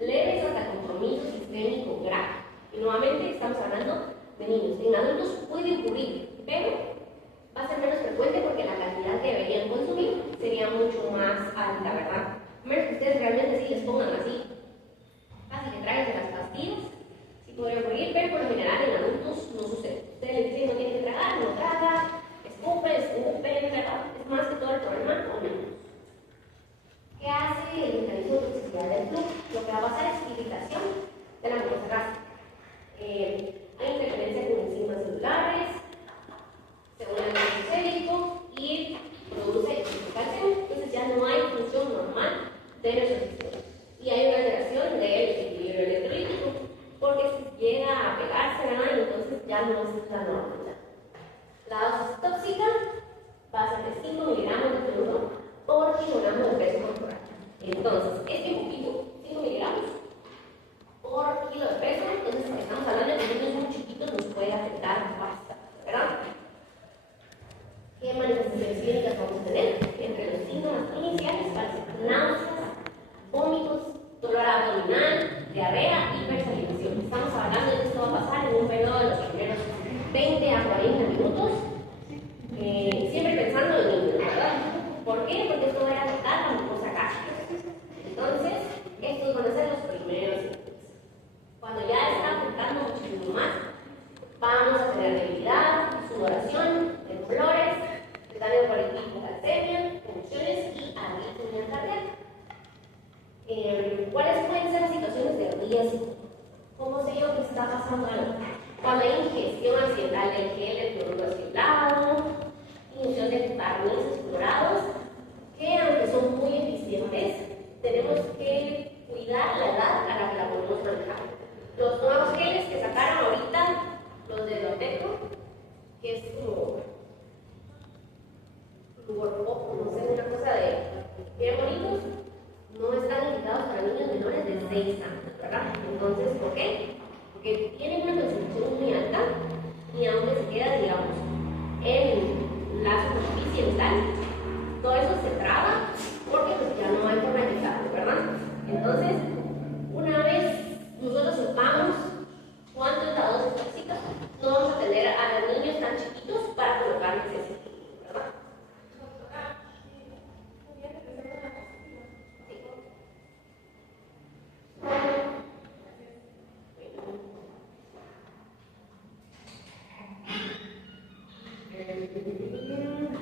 leves hasta compromiso sistémico grave. Y nuevamente estamos hablando de niños. En adultos puede ocurrir, pero va a ser menos frecuente porque la cantidad que deberían consumir sería mucho más alta, ¿verdad? A menos que ustedes realmente sí les pongan así, casi que traigan las pastillas, sí podría ocurrir, pero por lo general en adultos no sucede. Ustedes les dicen no tienen que tragar, no traga, escupen, ¿verdad? Es más que todo el problema con niños. ¿Qué hace el mecanismo de toxicidad del flúor? Lo que va a pasar es irritación de la mucosa gástrica. Hay interferencia con enzimas celulares, se une al ácido célico y produce intoxicación. Entonces ya no hay función normal de nuestro sistema. Y hay una alteración del equilibrio electrolítico, porque si llega a pegarse, ¿verdad? Entonces ya no es la normalidad. La dosis tóxica va a ser de 5 miligramos de cloruro por kilogramo de peso corporal. Entonces, este poquito, 5 miligramos por kilo de peso, entonces estamos hablando de que niños muy chiquitos nos puede afectar bastante, ¿verdad? ¿Qué manifestaciones clínicas vamos a tener? Entre los síntomas iniciales van a ser náuseas, vómitos, dolor abdominal, diarrea, hipersalivación. Estamos hablando de que esto va a pasar en un periodo de los primeros 20 a 40 minutos, siempre pensando en niños, ¿verdad? ¿Por qué? Porque esto va a afectar la mucosa gástrica. Entonces, estos van a ser los primeros síntomas. Cuando ya está afectando muchísimo más, vamos a tener debilidad, sudoración, temblores, daño por el tipo calcemia, convulsiones y arritmia cardíaca. ¿Cuáles pueden ser las situaciones de riesgo? ¿Cómo sé yo que está pasando algo? Cuando hay ingestión accidental del gel de cloruro acetylado, ingestión de barnices clorados, que aunque son muy eficientes, tenemos que cuidar la edad a la que la podemos manejar. Los nuevos geles que sacaron ahorita, los de Loteco, que es como no sé, una cosa de bien bonitos, no están indicados para niños menores de 6 años, ¿verdad? Entonces, ¿por qué? Porque tienen una concentración muy alta y aunque se queda, digamos, en la superficie vital, todo eso se traba porque pues, ya no hay forma de quitarlo, ¿verdad? Entonces, una vez nosotros sepamos cuánto es la dosis tóxica, no vamos a tener a los niños tan chiquitos para colocarles ese tipo, ¿verdad?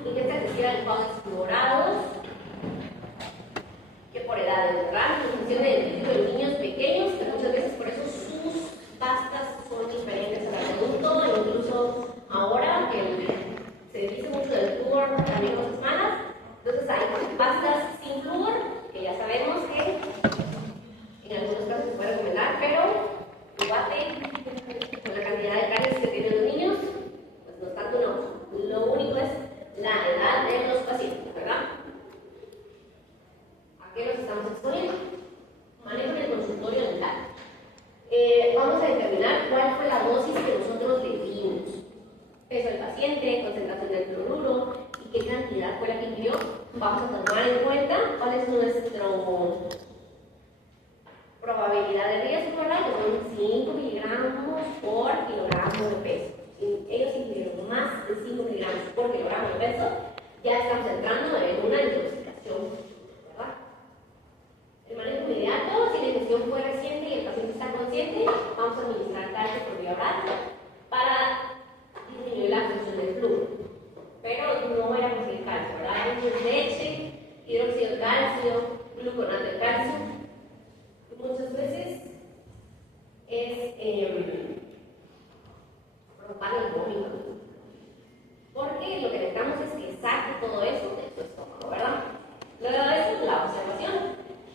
Ingesta de explorados, que por edades, ¿verdad? En función del tipo de niños pequeños, que muchas veces por eso sus pastas son diferentes al adulto, e incluso ahora que se dice mucho del flúor, también cosas malas, entonces hay pastas sin flúor, que ya sabemos que en algunos casos se puede recomendar, pero igual con la cantidad de caries que tienen los niños, pues no es tanto una opción. Lo único es la edad de los pacientes, ¿verdad? ¿A qué los estamos exponiendo? Manejo en el consultorio dental. Vamos a determinar cuál fue la dosis que nosotros le dimos. Peso del paciente, concentración del cloruro y qué cantidad fue la que ingirió. Vamos a tomar en cuenta cuál es nuestra probabilidad de riesgo, ¿verdad? Que son 5 miligramos por kilogramo de peso. Si ellos ingirieron más de 5 miligramos por kilogramo de peso, ya estamos entrando en una intoxicación, ¿verdad? El manejo inmediato, si la ingestión fue reciente y el paciente está consciente, vamos a administrar calcio por vía oral para disminuir la absorción del flúor. Pero no era conseguir calcio, ¿verdad? Es leche, hidróxido de calcio, gluconato de calcio. Muchas veces es provocar el vómito. Porque lo que necesitamos es que saque todo eso de su estómago, ¿verdad? Luego de eso, la observación.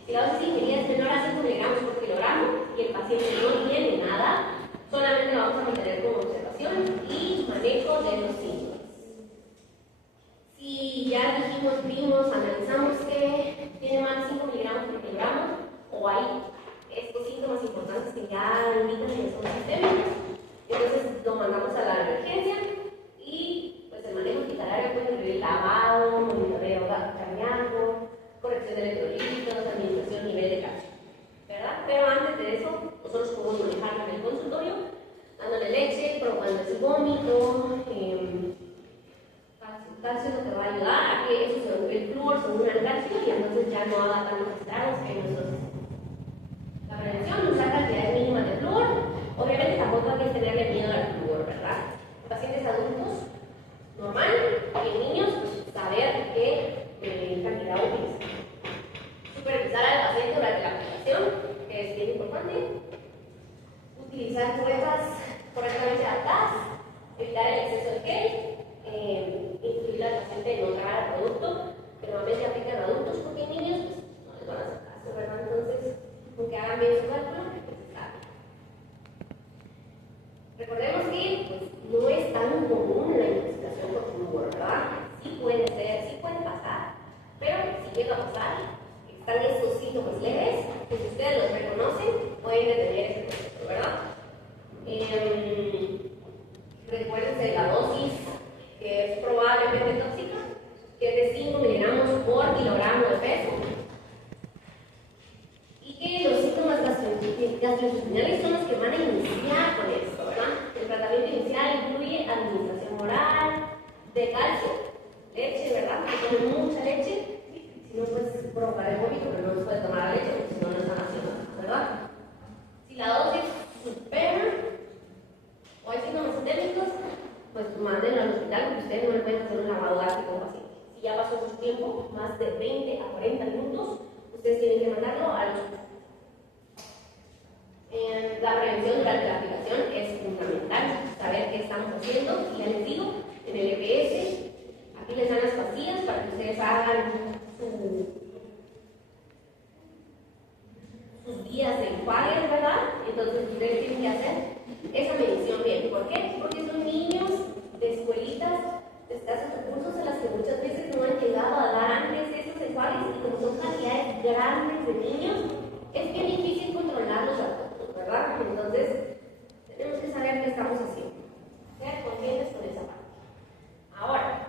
Si la dosis ingerida es menor a 5 miligramos por kilogramo y el paciente no tiene nada, solamente vamos a mantener como observación y manejo de los síntomas. Si ya dijimos, vimos, analizamos que tiene más de 5 miligramos por kilogramo o hay estos síntomas importantes que ya indican que son sistémicos, entonces lo mandamos a la emergencia y pues el manejo hospitalario puede incluir lavado, monitoreo cardíaco, corrección de electrolitos, administración nivel de calcio, ¿verdad? Pero antes de eso, nosotros podemos manejarlo en el consultorio, dándole leche, provocando ese vómito, calcio es lo que va a ayudar a que eso el flúor se una al calcio y entonces ya no haga tantos estragos que nosotros. La prevención, usar cantidades mínimas de flúor. Obviamente tampoco hay que tenerle miedo al flúor, ¿verdad? En pacientes adultos, normal, y en niños, pues, saber qué cantidad utilizar. Supervisar al paciente durante la aplicación, que es bien importante. Utilizar pruebas correctamente adaptadas, evitar el exceso de gel, instruir al paciente en no tragar el producto, que normalmente aplican a adultos, porque en niños pues, no les van a hacer caso, ¿verdad? Entonces, aunque hagan bien su cálculo, pues está bien. Recordemos que pues, no es tan común la intoxicación por flúor, ¿verdad? Sí puede ser de la dosis que es probablemente tóxica, que es de 5 miligramos por kilogramo de peso, y que los síntomas gastrointestinales son los que van a iniciar con esto, ¿verdad? El tratamiento inicial incluye administración oral de calcio, leche, ¿verdad? Que tomen mucha leche, si no, pues provocar el vómito, pero no se puede tomar la leche porque si no, no están haciendo nada, ¿verdad? Si la dosis supera o hay síntomas sistémicos, pues manden al hospital porque ustedes no le pueden hacer un lavado gástrico a un paciente. Si ya pasó mucho tiempo, más de 20 a 40 minutos, ustedes tienen que mandarlo al hospital. La prevención durante la aplicación es fundamental, saber qué estamos haciendo. Y ya les digo, en el EPS, aquí les dan las pastillas para que ustedes hagan sus días de enjuague, ¿verdad? Entonces ustedes tienen que hacer esa medición bien. ¿Por qué? Porque son niños de escuelitas de escasos recursos a las que muchas veces no han llegado a dar antes esos enjuagues, y como son cantidades grandes de niños, es bien difícil controlarlos a todos, ¿verdad? Entonces, tenemos que saber qué estamos haciendo. Ser conscientes con esa parte. Ahora,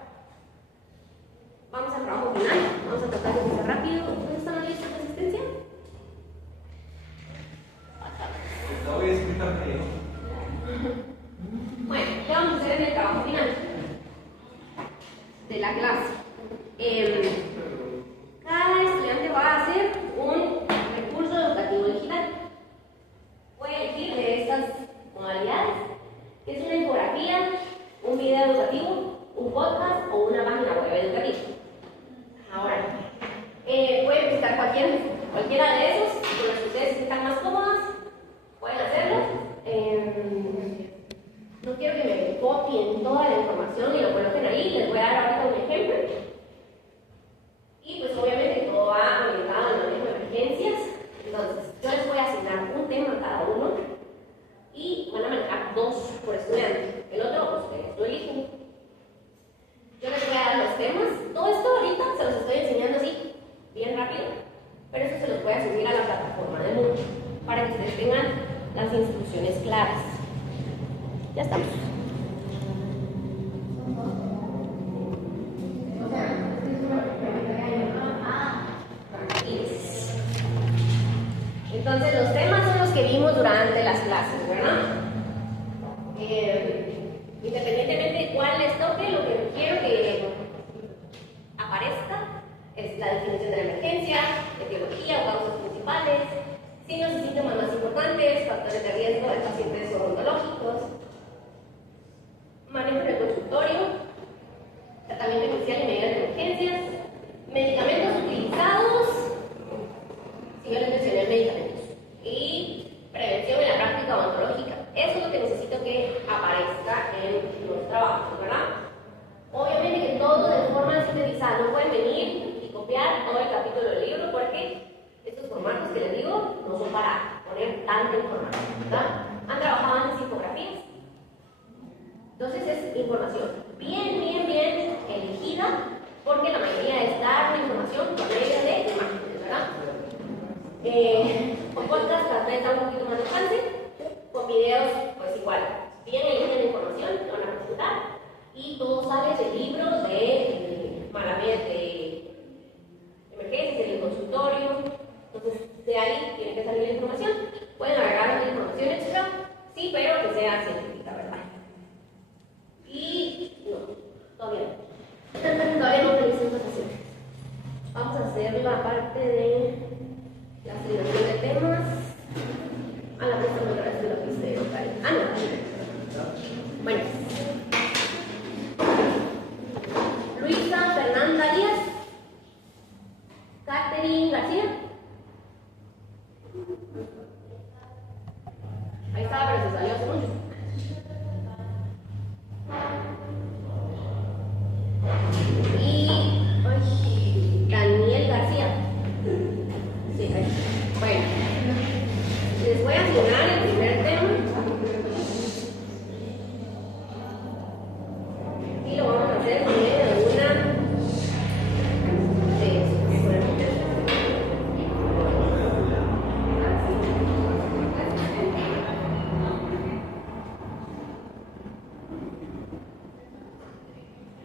vamos al trabajo final. Vamos a tratar de empezar rápido. ¿Dónde están las listas de asistencia? Está hoy escrita medio. Bueno, ¿qué vamos a hacer en el trabajo final de la clase? Cada estudiante va a hacer un recurso educativo digital. Puede elegir de estas modalidades, que es una infografía, un video educativo, un podcast o una página web educativa. Ahora, pueden visitar cualquiera de esos, con los que ustedes se sientan más cómodas, pueden hacerlo. No quiero que me copien toda la información y lo coloquen ahí, les voy a dar ahorita un ejemplo. Y pues obviamente todo va orientado al manejo de emergencias. Entonces, yo les voy a asignar un tema a cada uno y van a manejar 2 por estudiante. El otro, ustedes lo eligen. Yo les voy a dar los temas. Todo esto ahorita se los estoy enseñando así, bien rápido, pero eso se los voy a subir a la plataforma de Moodle para que ustedes tengan las instrucciones claras. Ya estamos. Entonces, los temas son los que vimos durante las clases, ¿verdad? Independientemente de cuál les toque, lo que quiero que aparezca es la definición de la emergencia, etiología o causas principales, signos y síntomas más importantes, factores de riesgo de pacientes odontológicos, manejo en el consultorio, tratamiento inicial y medidas de emergencias, medicamentos utilizados, si yo les mencioné medicamentos, y prevención en la práctica odontológica. Eso es lo que necesito que aparezca en los trabajos, ¿verdad? Obviamente que todo de forma sintetizada, no pueden venir y copiar todo el capítulo del libro porque estos formatos que les digo no son para poner tanta información, ¿verdad? ¿Han trabajado antes infografías? Entonces es información bien elegida, porque la mayoría es dar la información por medio de imágenes, ¿verdad? Con podcast tal vez da un poquito más de alcance, con videos pues igual, bien elegida la información que van a presentar, y todo sale del libro de Malavés de emergencias, del consultorio. Entonces de ahí tiene que salir la información. Pueden agregar una información extra, sí, pero que sea científica, ¿verdad? Y no, todavía no. Todavía no realizamos presentaciones. Vamos a hacer la parte de la selección de temas a la presentación de la pista de local. No. Bueno. Luisa Fernanda Díaz.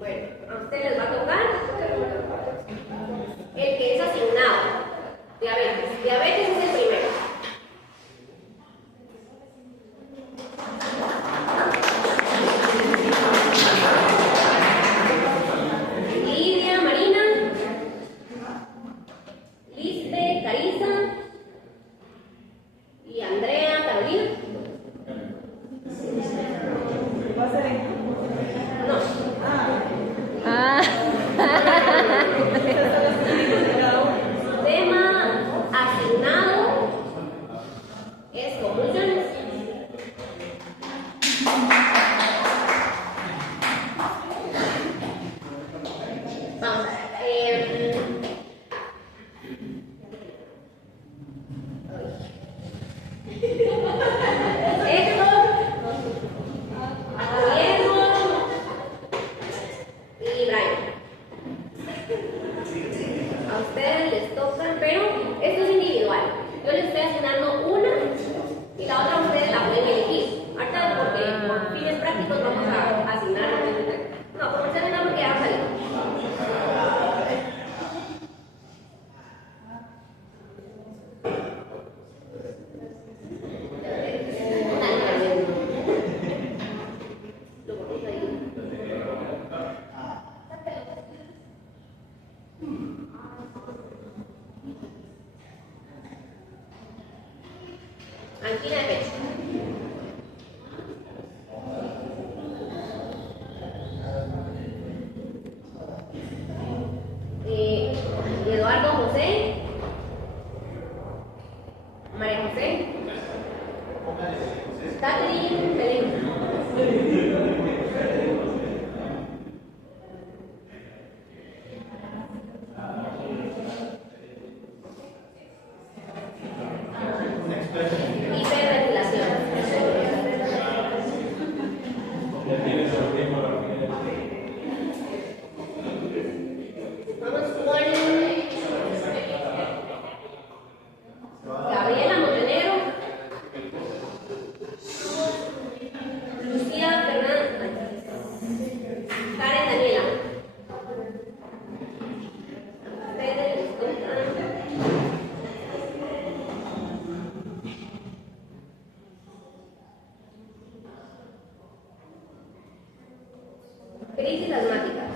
Bueno, a ustedes les va a tocar el que es asignado. Diabetes. Diabetes es el primero. Lidia, Marina, Lisbeth, Carissa y Andrea, Carolina. No. Tema asignado es convulsiones. Vamos a ver. Héctor, Diego y Brian. A ustedes les tocan, pero esto es individual. Yo les estoy asignando una y la otra ustedes la pueden elegir. Ahorita porque por fines prácticos vamos a asignar. No, por ser una porque ya va a salir. Angina de pecho. Eduardo José. María José. Catherine Belén. Hiperventilación. Vamos con Gabriela Montenegro, Lucía Fernández, Karen Daniela. Ustedes les tocan. Crisis asmáticas.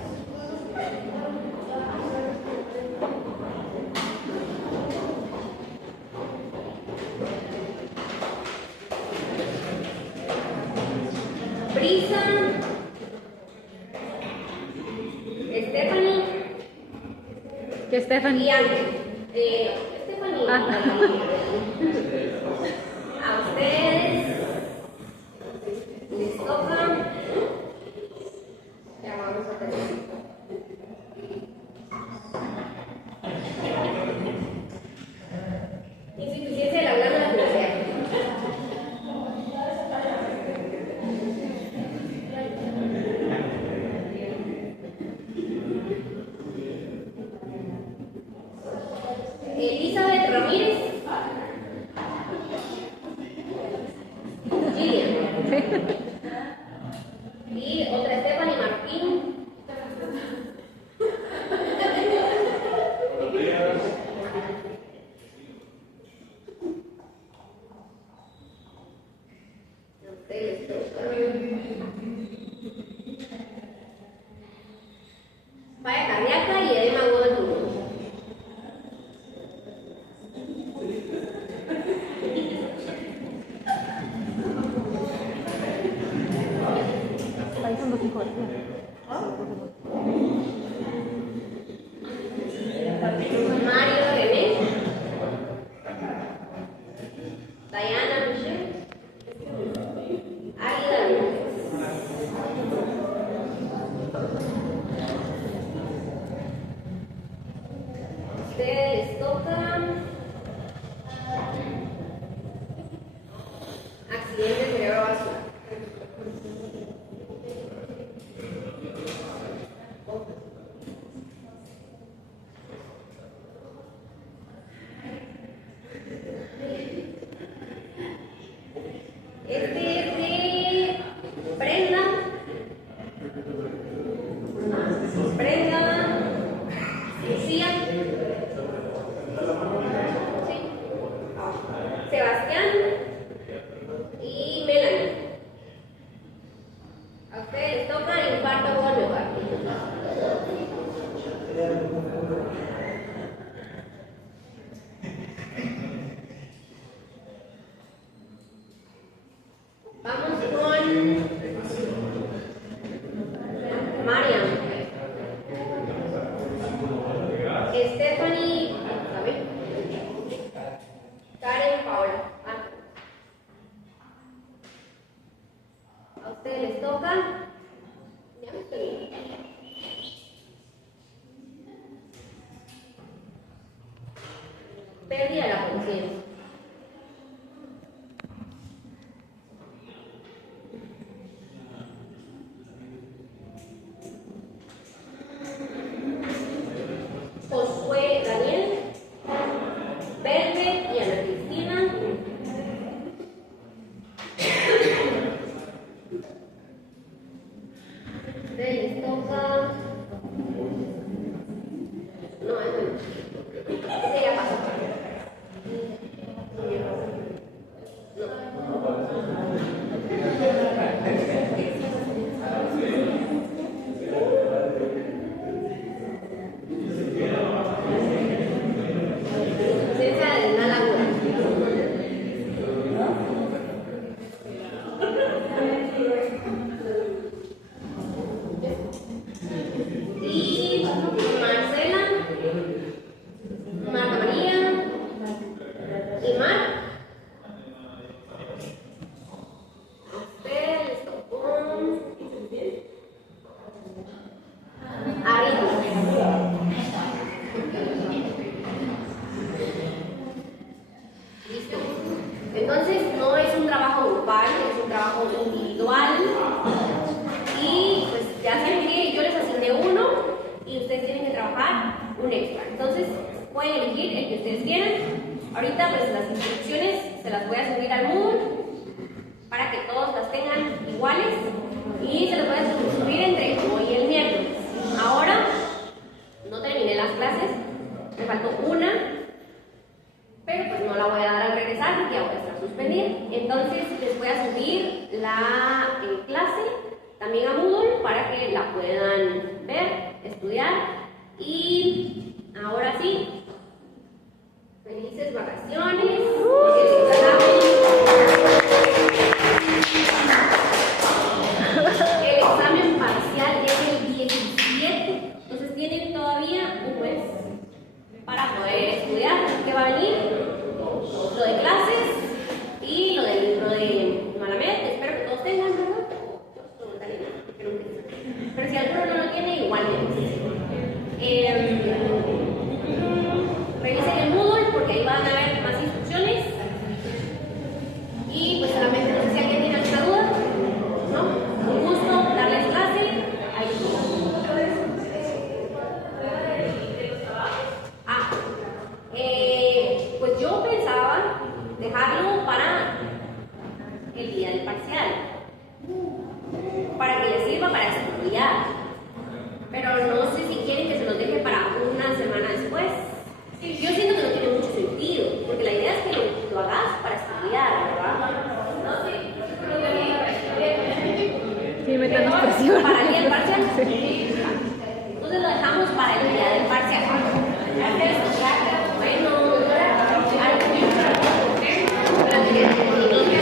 Brisa, Stephanie y Ángel. Stephanie. A ustedes les toca. Ya vamos a terminar. Insuficiencia de la glándula tiroidea. Elizabeth Ramírez. Gillian. Y otra Stephanie Martín. Ustedes tocan. Falla cardíaca y edema agudo del pulmón. Mario René, Diana Michelle, Águila López. Ustedes les tocan accidente cerebrovascular. parto con mejor. Vamos con Mariam. Stephanie, ¿sabe? Karen, Paola. A ustedes les toca. Pérdida de la conciencia. Josué Daniel, Verde y Ana Cristina. Les toca. No, eso no. Ese ya pasó. Ciencia de una laguna. Y Marcela, Marta María y Mar. A ustedes les tocó Arito. Listo. Entonces no es un trabajo grupal, es un trabajo individual. Y pues ya saben que yo les asigné uno y ustedes tienen que trabajar un extra. Entonces pueden elegir el que ustedes quieran. Ahorita pues las instrucciones se las voy a subir al Moodle para que todos las tengan iguales y se las voy a subir entre hoy y el miércoles. Ahora no terminé las clases, me faltó una, pero pues no la voy a dar al regresar porque ya voy a estar suspendida. Entonces les voy a subir la clase también a Moodle para que la puedan ver, estudiar. Y ahora sí, felices vacaciones. El examen parcial es el 17, entonces tienen todavía un mes para poder estudiar. ¿Qué va a venir? Lo de clases y lo del libro de Malamed. Espero que todos tengan, ¿verdad? Pero si alguno no lo tiene, igualmente. Revisen el Moodle porque ahí van a ver más instrucciones. Y pues solamente no sé si alguien tiene alguna duda. ¿No? Un gusto darles clase. Ahí pues yo pensaba dejarlo para el día del parcial, para que les sirva para estudiar. Pero no sé si